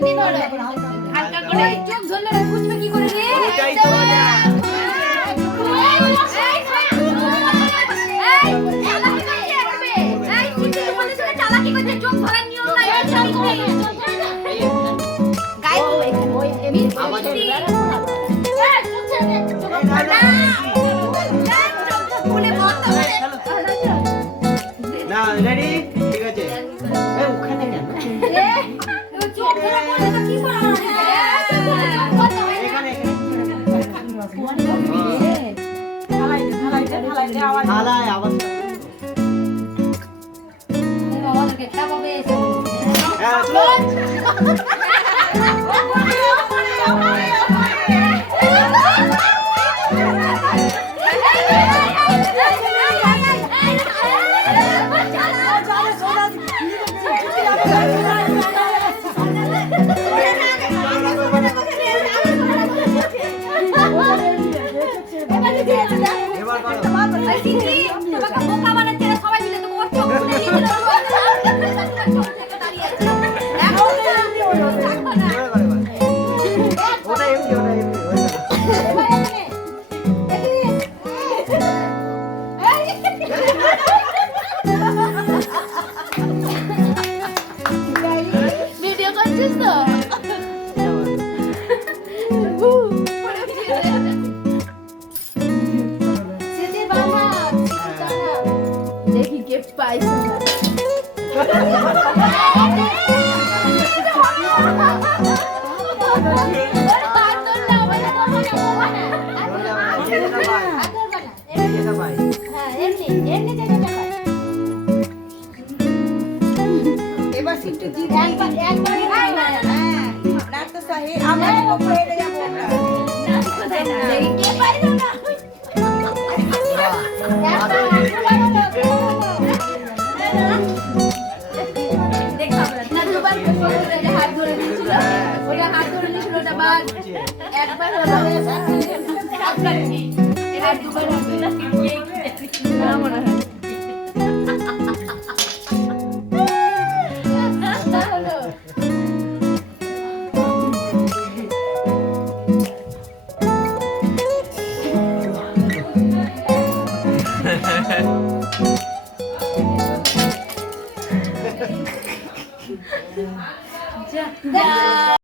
এমনি ধরো হালকা করে চোখ ধরলে বুঝবে কি করে রে ওটাই তো মজা। চালাকি করছে চোখ ধরার নিয়ম নাই গায়ে ওই এমনি আওয়াজ চোখ ছেড়ে চোখ খুলে বন্ধ করে না রেডি ঠিক আছে এই ওখানে কেন চোখ ধরা বললে তো কি করা এখানে ঢালাইতে আওয়াজ হালায় আওয়াজ বাবাকে তা পাবে হ্যাঁ চলো এবার করো তোমাকে বোকা বানাচ্ছে না সবাই মিলে তোমার চোখ খুলে নিয়ে দিল দাঁড়িয়ে আছে এখন থাকো না ওটা এমনি হয়ে গেল ভিডিও করছিস তো দেখি কে পাইছে এটা ভাই এবার সিটু জিত একবার না তো সহি আমরা পড়ে যাব হাত ধরে নিয়েছিল ওটা হাত ধরে নিয়েছিল ওটা বার একবার হলো এবার দুবার হবে না মনে হয় যা